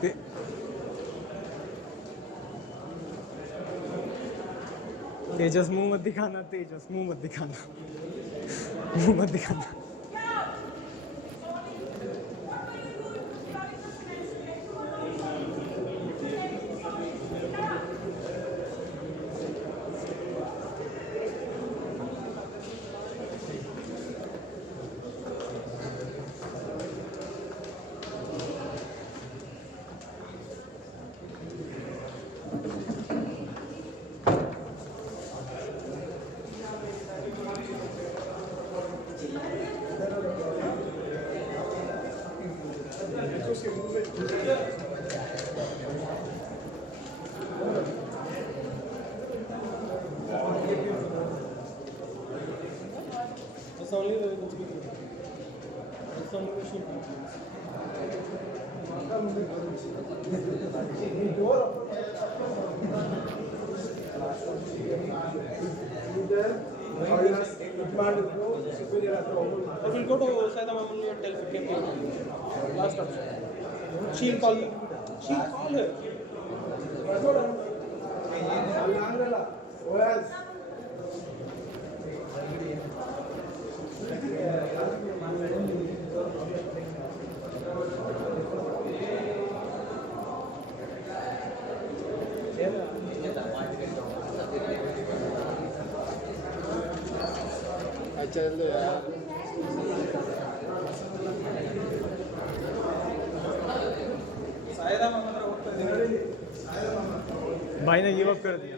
ते- तेजस मुंह मत दिखाना, तेजस मुंह मत दिखाना, मुंह मत दिखाना। That's only the speaker. That's only the shoot. I will go to Saida Mamman and tell if it can be last option. She'll call you. She'll call her. चल यार Saida Mamman भाई ने गिव अप कर दिया।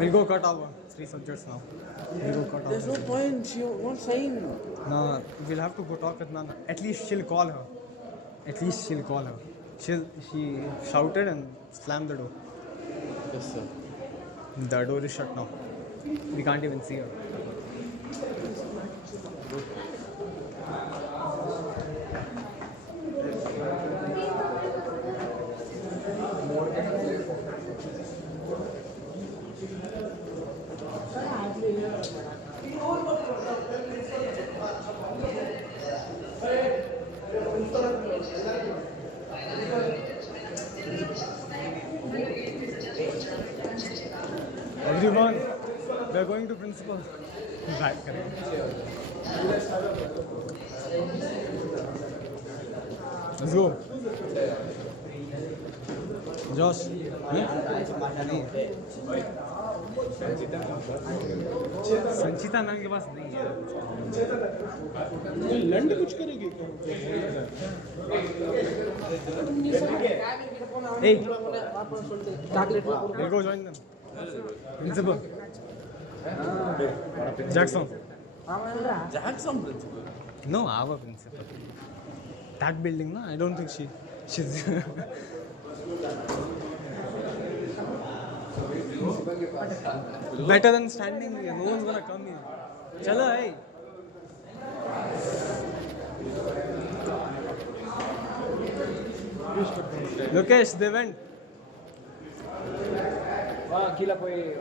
We'll go cut our 3 subjects now. We'll go cut there's our. no point she won't sign No, we'll have to go talk with Nana. At least she'll call her. At least she'll call her. She shouted and slammed the door. yes sir The door is shut now. We can't even see her. Everyone, we are going to principal. Back करेंगे. Let's go. Josh. नहीं. संचिता ma'am के पास नहीं है. लंड कुछ करेगी क्या? Hey, we'll go join them. Principal. Jackson. Jackson principal No, our principal. That building, no? I don't think she's. Better than standing here. No one's gonna come here. Chalo, hey. Lokesh, they went. Gila fue.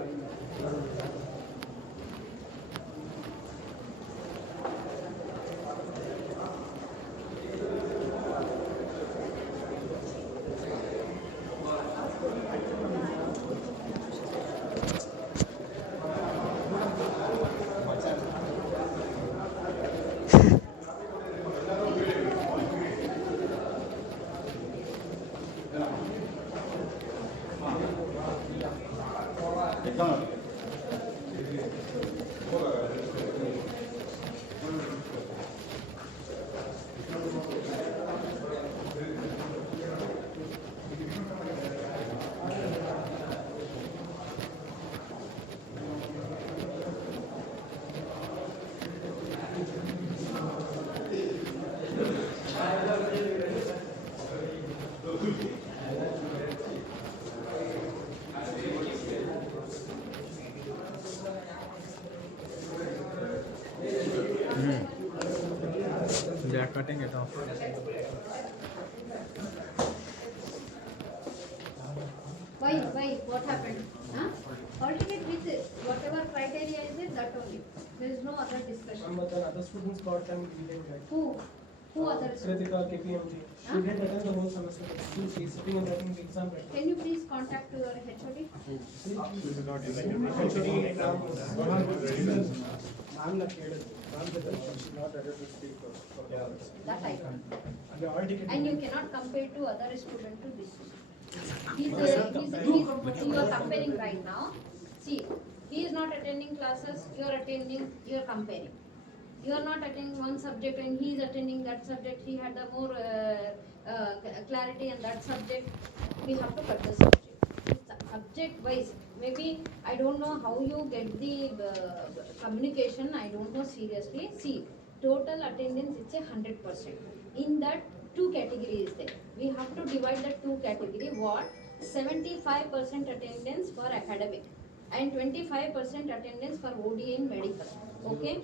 They are cutting it off. Why? What happened? Huh? Alternate with it. Whatever criteria is it, that only. There is no other discussion. But the other students got them leaving, right? Who? Who other student? Kritika, KPMG. She Huh? didn't attend the whole semester. She is sitting and writing the exam right Can you please contact your HOD? now. Actually, exam was That I don't. And you cannot compare to other student to this. You are comparing right now. See, he is not attending classes, you are attending, you are comparing. You are not attending one subject and he is attending that subject, he had the more clarity in that subject. We have to cut the subject. Subject wise, maybe I don't know how you get the communication, I don't know seriously. See, total attendance it's 100%. In that two categories there. We have to divide the two category. What? 75% attendance for academic and 25% attendance for ODA in medical. Okay?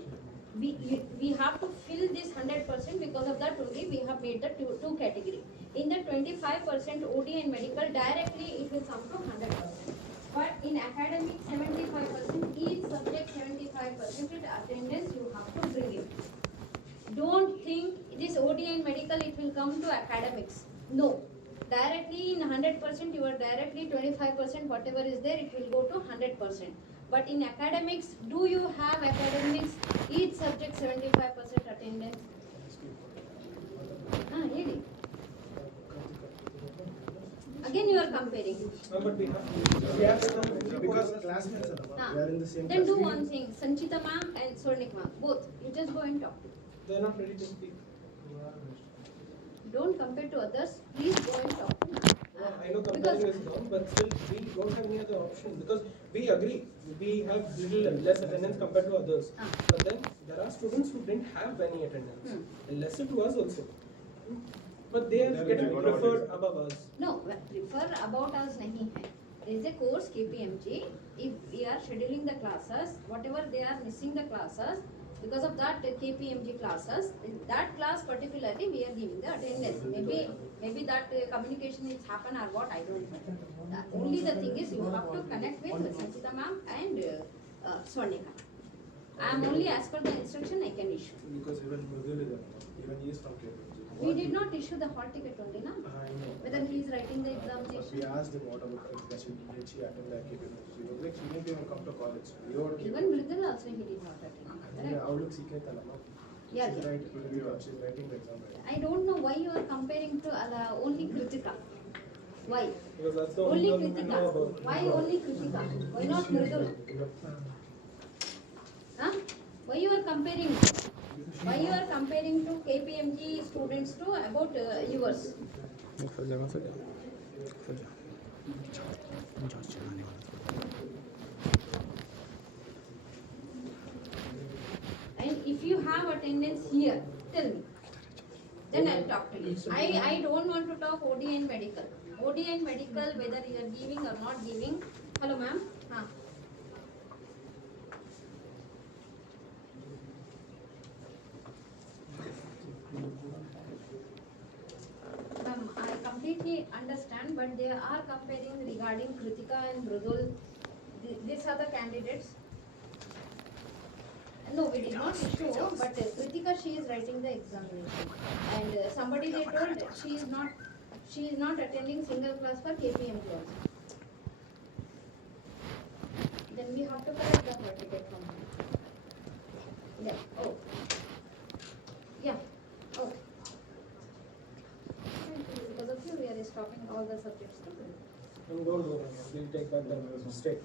We have to fill this 100%, because of that only we have made the two category. In the 25% ODA in medical, directly it will come to 100%. But in academic 75%, each subject 75% attendance you have to bring it. Don't think this ODA in medical it will come to academics. No. Directly in 100% you are directly 25% whatever is there it will go to 100%. But in academics, do you have academics each subject 75% attendance? Really? Again you are comparing. But we have Because classmates are they are in the same Then class. do one thing, Sanchita ma'am and Swarnik ma'am, both. You just go and talk to them. they are not ready to speak. Don't compare to others. Please go and talk to ma'am. I know comparing is wrong, but still we don't have any other option because we agree we have little less attendance compared to others. But then there are students who didn't have any attendance, and lesser to us also. But they are getting preferred above us. No, prefer about us nahi hai. There is a course KPMG. If we are scheduling the classes, whatever they are missing the classes, because of that KPMG classes, in that class particularly we are giving the attendance. Maybe that communication is happen or what, I don't know. Only the thing is you have to connect with Sanchita ma'am and Swarnika. I am only as per the instruction I can issue. Because even Mridul is even he is from KPMG. We did not issue the hall ticket only, na? I know. Whether he is writing the We examination. asked him what about Kritika, did she attend the KPMG? She was like, she didn't even come to college. We were Even Mridul also he did not attend. Yeah, Correct? outlook secret alama. Yeah, She's yeah. she's writing the exam right. I don't know why you are comparing to only Kritika. Why? Because that's the Only only one we know Kritika. about. Why only Kritika? Why not Mridul? Huh? Why you are comparing? Why you are comparing to KPMG students to about yours? And if you have attendance here, tell me. Then I'll talk to you. I don't want to talk OD and medical. OD and medical, whether you are giving or not giving. Hello, ma'am. Ma'am, I completely understand, but they are comparing regarding Kritika and Mridul. These are the candidates. No, we did not issue, but Kritika, she is writing the examination. And somebody they told she is not attending single class for KPMG also. Then we have to collect the hall ticket from her. Yeah, oh. Yeah, oh. Because of you, we are stopping all the subjects too. Don't go. We'll take back the mistake.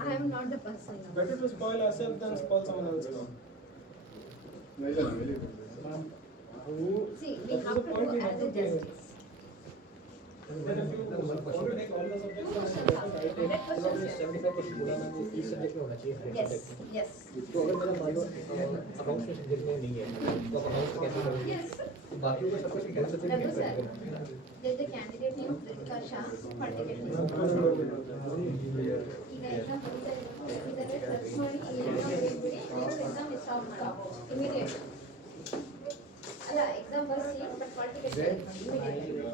I am not the person. No. Better to spoil ourselves than spoil someone else. See, we have to do as a justice. Then if you want to take all the subjects, Yes, yes. तो अगर मेरा मान लो accounts में subject में नहीं है तो accounts कैसे करोगे Yes. बाकी का सब कुछ कैसे Raghu sir, there is a candidate named Kritika Shah, hall ticket list. ಈಗ exam ಬರೀತಾರೆ, search ಮಾಡಿ ಈ exam ಹೇಳ್ಬಿಡಿ, next exam stop ಮಾಡಿ immediate. ಅಲ್ಲ exam ಬರ್ಸಿ but hall ticket immediate.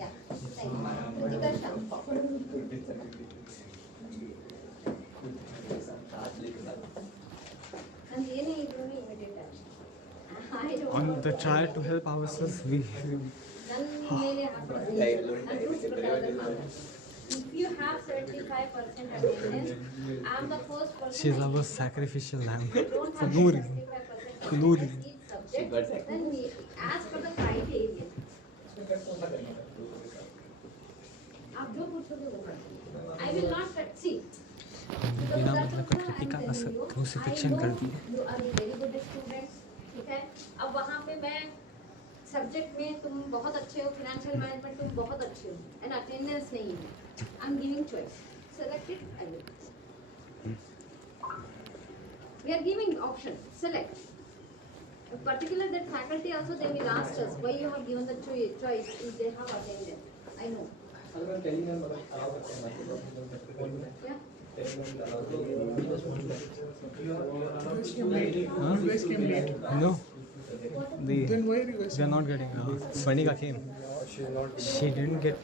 Yeah, thank you. Kritika Shah. ನಂದು ಏನೇ ಇದ್ರು ಇಮಿಡಿಯೇಟ್ ಆಗಿ I don't On know. the try to help ourselves, we Then may have to see. And truth to tell the truth. If you have 75% attendance, I'm the first person. she's I our give. sacrificial lamb If you don't for have no reason. 75% For no attendance reason. each subject, then we, as per the criteria, आप जो पूछोगे वो करेंगे. I will not see. बिना मतलब का कृतिका का crucifixion कर दी. You are a very good student, ठीक है. अब वहाँ पे मैं सब्जेक्ट में तुम बहुत अच्छे हो, फाइनेंशियल मैनेजमेंट तुम बहुत अच्छे हो, एंड अटेंडेंस नहीं है. I am giving choice. Select it, I will. We are giving option. Select. In particular, that faculty also they will ask us why you have given the choice if they have attended. I know. अगर Telegram allow करते हैं बाकी Yeah. No. They are not getting. Swanika came. She didn't get.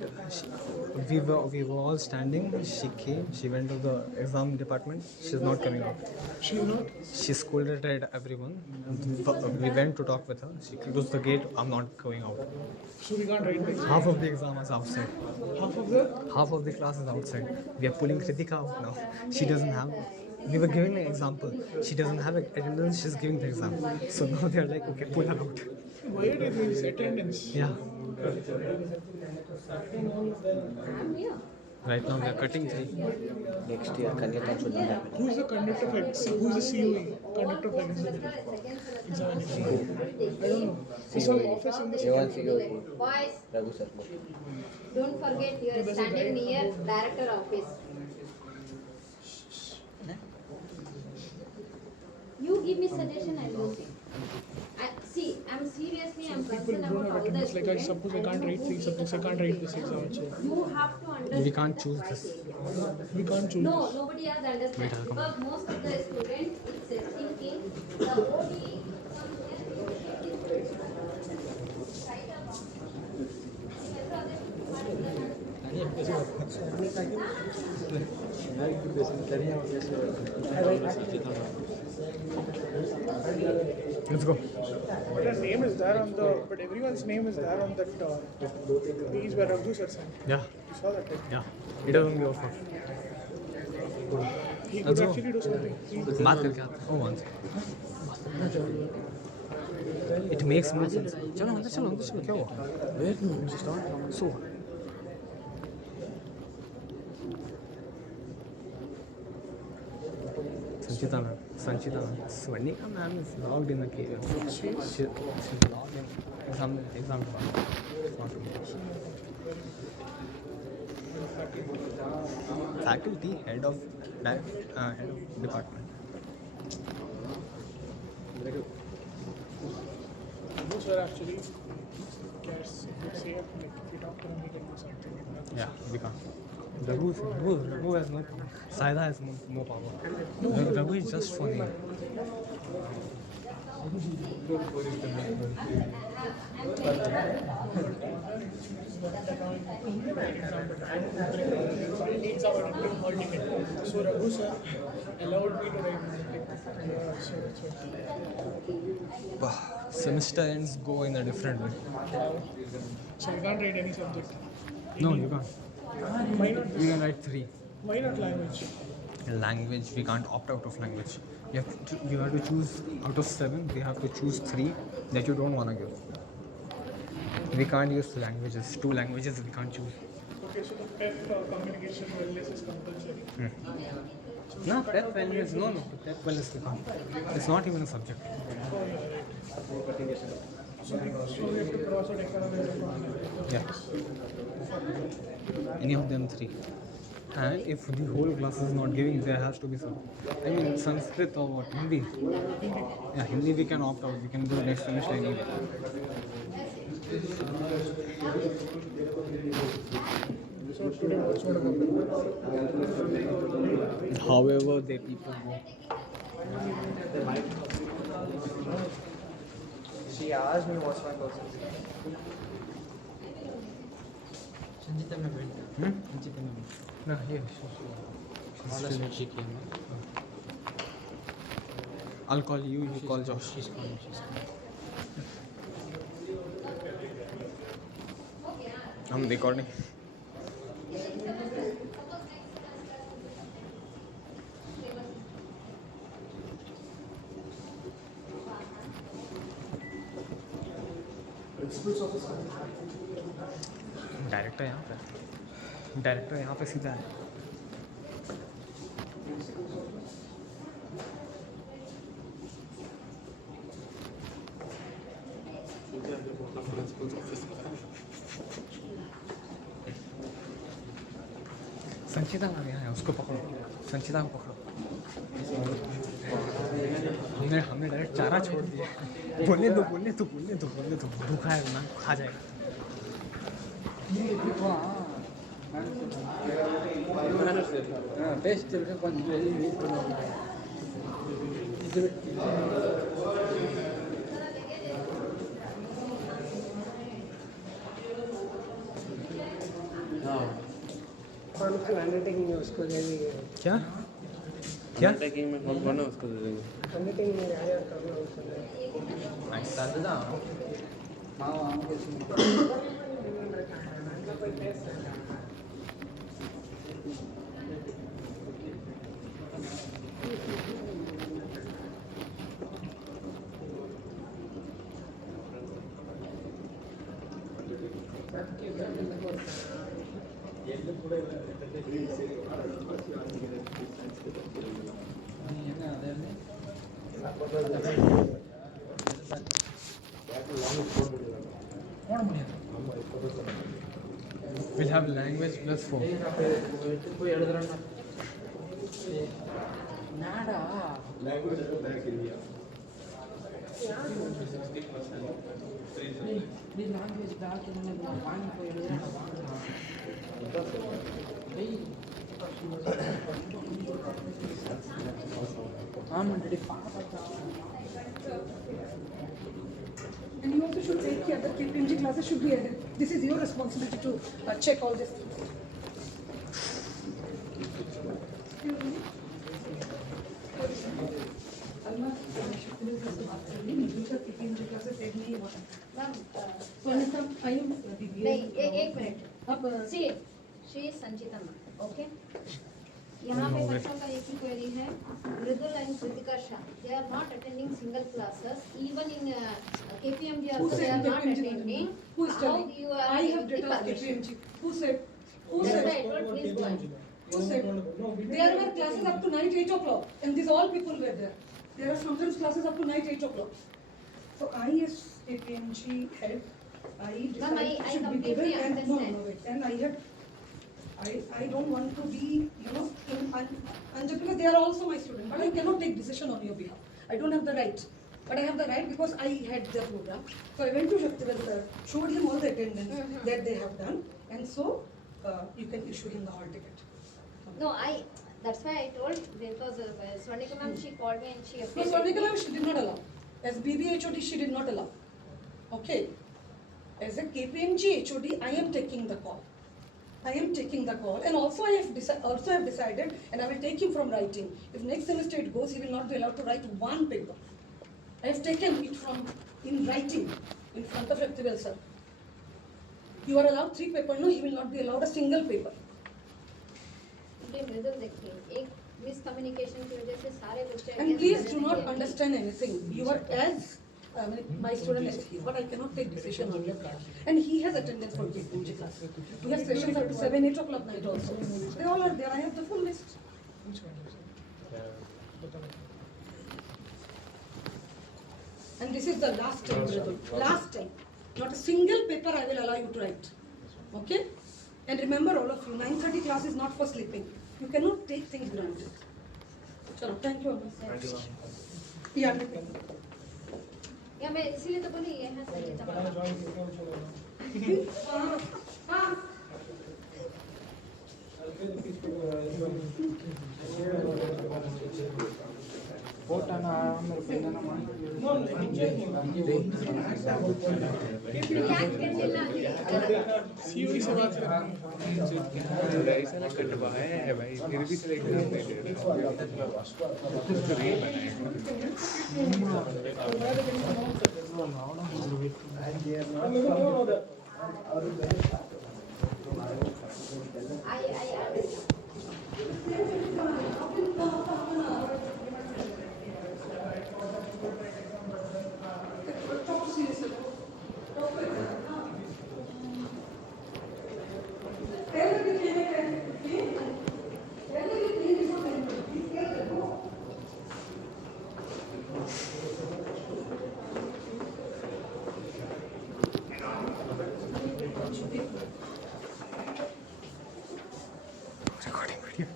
We were all standing. She came. She went to the exam department. She's not coming out. She's not. She scolded at everyone. We went to talk with her. She closed the gate. I'm not going out. So we can't write the exam. Half of the exam is outside. Half of the. Half of the class is outside. We are pulling Kritika out now. She doesn't have. We were giving an example. She doesn't have attendance. She's giving the exam. So now they're like, okay, pull her out. Why are there attendance? Yeah. I'm here. Right now we are cutting 3. Next year, Kanyatham should not happen. Who is the conductor of who is the COE? Conductor of examination. I don't know. There's some office in the J1 COE, Boys, Raghu sir. don't forget you are standing near director office. You give me suggestion, I will see. See, I'm seriously, I'm People concerned don't about have all the attendance. Like I students. suppose I can't write 3 subjects. I can't write this exam. So You have to understand. We can't choose the this. criteria. we can't choose. No, nobody has understand. Because most of the students, it's thinking the only Let's go. But her name is there on the. But everyone's name is there on that page where Raghu sir signed. Yeah. You saw that? Right? Yeah. It doesn't go for. He Let's could go. actually do something. बात करके आते हैं. Oh, one second. It makes no sense. चलो अंदर चलो क्या हुआ? Where to start? So. Sanchita ma'am. Swanika ma'am is logged in the cave. She's logged in exam department. It's not me. Faculty head of department. Raghu sir actually cares. Say if we talk to him, we can do something. Yeah, we can't. Raghu has no. Saida has no power. Raghu is just for him. Exam attending hall ticket. So Raghu sir allowed me to write. So that's what. Semester ends go in a different way. So I can't write any subject. No, you can't. Why not? You can write 3. Why not language? Language, we can't opt out of language. You have to choose out of 7. We have to choose 3 that you don't want to give. We can't use languages. 2 languages we can't choose. Okay, so the PEP communication wellness is compulsory. No, PEP wellness. No. PEP wellness we can't. It's not even a subject. So we have to cross out economics and all. Yeah. Any of them 3. And if the whole class is not giving, there has to be some. I mean, Sanskrit or what? Hindi. Yeah, Hindi we can opt out. We can do next semester anyway. So today what's going to happen? However, the people go. She asked me what's my percentage. No, yeah, sure. I'll call you, you call Josh. She's coming. हम recording director यहाँ पे सीधा है। संचिता ma'am यहाँ है, उसको पकड़ो, संचिता को पकड़ो। हमने डायरेक्ट चारा छोड़ दिया। बोलने दो भूखा है ना, खा जाएगा। अंडरटेकिंग में उसको दे देंगे। क्या क्या अंडरटेकिंग में कौन कौन है उसको दे देंगे। अंडरटेकिंग में यार करना उसको दे। We'll have language plus 4. And you also should take care that KPMG classes should be added. This is your responsibility to check all this. एक मिनट अब see Shri Sanchita ma'am okay यहाँ पे बच्चों का एक ही क्वेरी है Mridul and Kritika Shah they are not attending single classes even in KPMG also they are not attending. Who is How telling? you are I have giving data of the permission? KPMG. Who said? Who That's said? why I told please go ahead. Who said? No, we There were classes up to night 8 o'clock, and these all people were there. There are sometimes classes up to night 8 o'clock. So I, as KPMG head, I Ma'am, decided it I should be completely given, and no, understand. no, wait, and I had. I don't want to be, because they are also my students, but I cannot take decision on your behalf. I don't have the right. But I have the right because I had the program. So I went to Shaktivel sir, showed him all the attendance that they have done, and so you can issue him the hall ticket. No, that's why I told because Swarnika ma'am she called me and she No, appreciated Swarnika me. ma'am, she did not allow. As BBHOD, she did not allow. Okay. As a KPMG HOD, I am taking the call. And also I have decided, and I will take him from writing. If next semester it goes, he will not be allowed to write one paper. I have taken it from in writing in front of Shaktivel sir. You are allowed 3 papers. No, he will not be allowed a single paper. मृदुल देखिए एक miscommunication की वजह से सारे बच्चे And please do not understand anything. You are as my student is here, but I cannot take decision on your class. And he has attendance for KPMG class. We have sessions up to 7, 8 o'clock night also. They all are there. I have the full list. And this is the last time, Mridul. Last time. Not a single paper I will allow you to write. Okay? And remember all of you, 9:30 class is not for sleeping. You cannot take things granted. Chalo, thank you. Yeah. या मैं इसीलिए तो बोली ये है संचिता ma'am COE से बात कर ऐसा ना कटवा है भाई, फिर भी सिलेक्ट नहीं दे रहे। Maybe you know that. I understand. Recording video.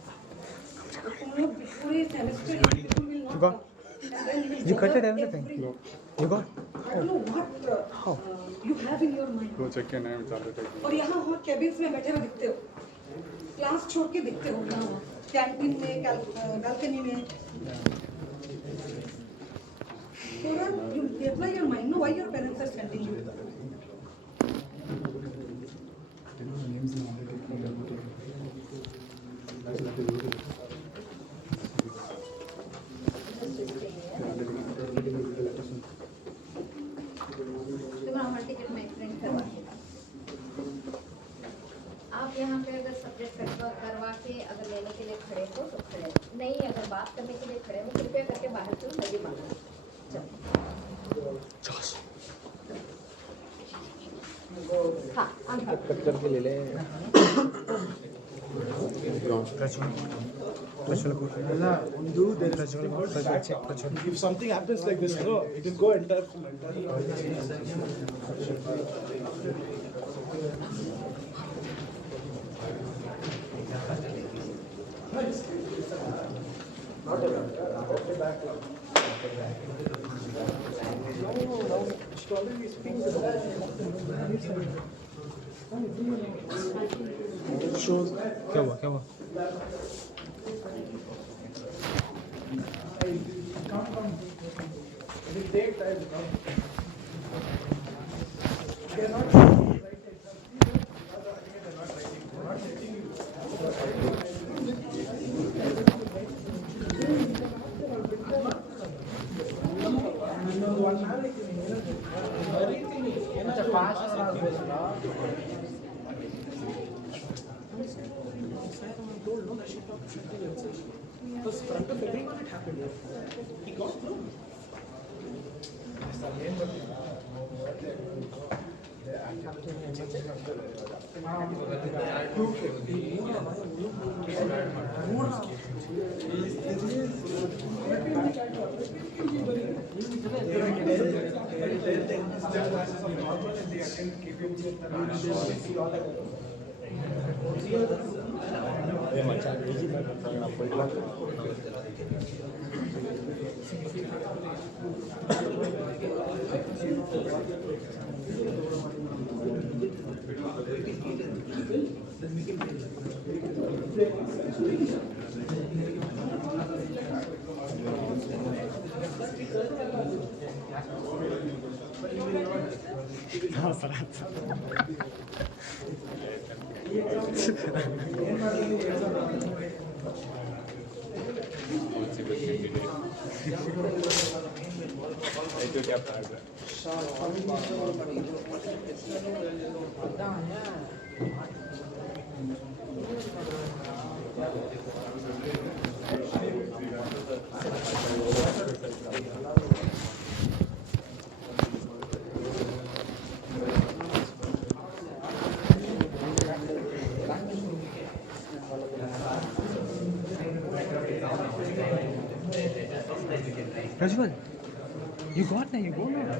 पूरे semester people will not You got? come. And then will You cut bother it everything? every- You got? I don't know what How? you have in your mind. Go check your name, Charlie. और यहाँ वहाँ cabins में बैठे हुए दिखते हो, class छोड़ के दिखते हो यहाँ वहाँ, कैंटीन में, बालकनी में. So that you apply your mind. No, why your parents are sending you? तुम्हारा हॉल टिकट मैं प्रिंट करवा के आप यहाँ पे अगर सब्जेक्ट करवा के अगर लेने के लिए खड़े हो तो खड़े, नहीं अगर बात करने के लिए खड़े हो कृपया करके बाहर चलो, मैं भी बाहर चलो. Josh. हाँ अंकल कट करके ले ले. If something happens like this, no, it will go entire. क्या हुआ? क्या हुआ? Because front of everyone it happened. He got through. Rajwal, you got now, you go now.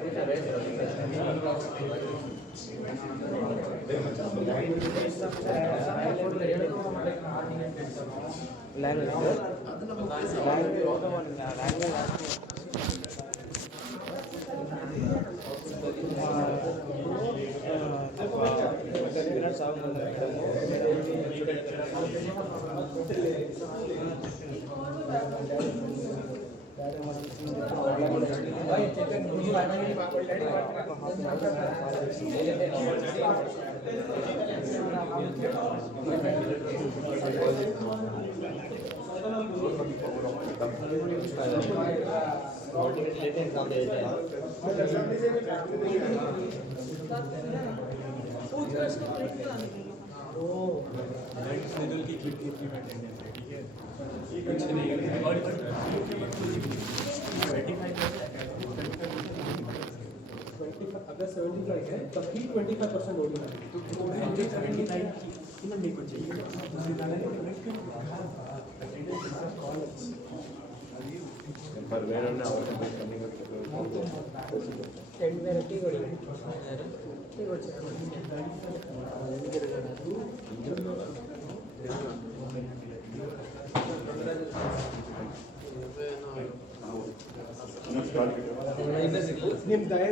Related exam दे देते हैं अगर 75 है तभी 25% होगी पर वेरे ना और कमी ನಿಮ್ ದಯ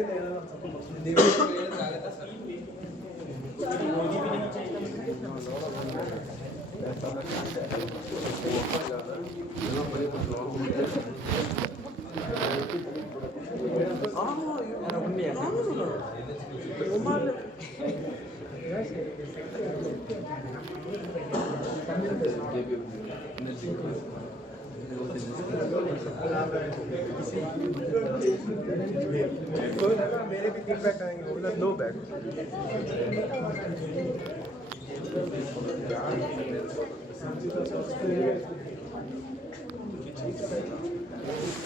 मेरे भी फीडबैक आएंगे नो बैक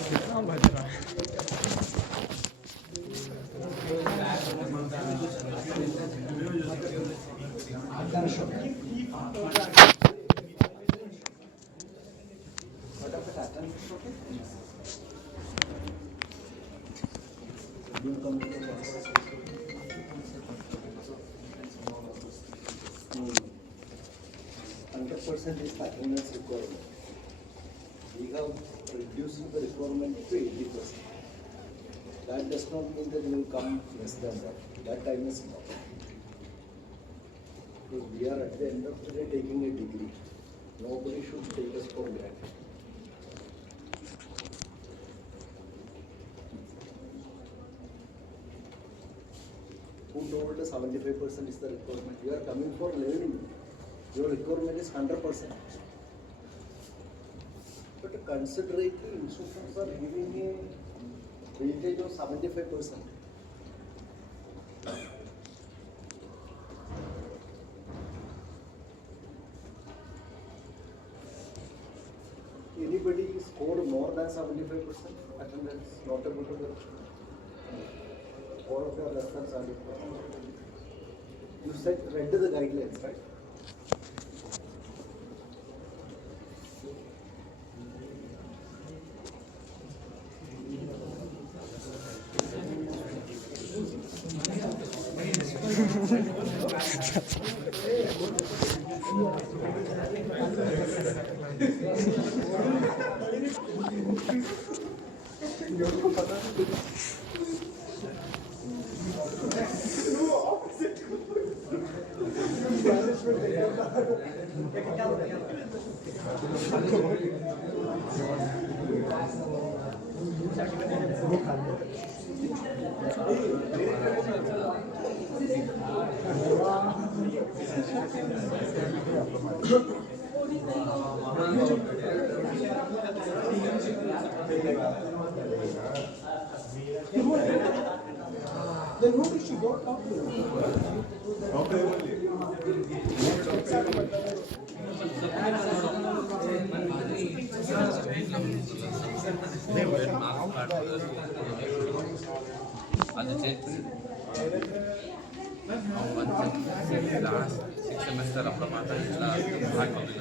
कितना बज रहा है? %, is the attendance requirement. We have reduced the requirement to 80%. That does not mean that we will come less than that. That time is not. Because we are at the end of the day taking a degree. Nobody should take us for granted. Who told us 75% is the requirement? We are coming for learning. Your requirement is 100%. But considerately, institutions are giving a weightage of 75%. Anybody scored more than 75% attendance, not able to do. All of your less than 70%. You said read the guidelines, right? Then who did she go talk to? ಅದು Chetan last 6 semester ಅಪ್ಪ ಮಾತಾಡಿಲ್ಲ ಹಾಕಿದ್ರು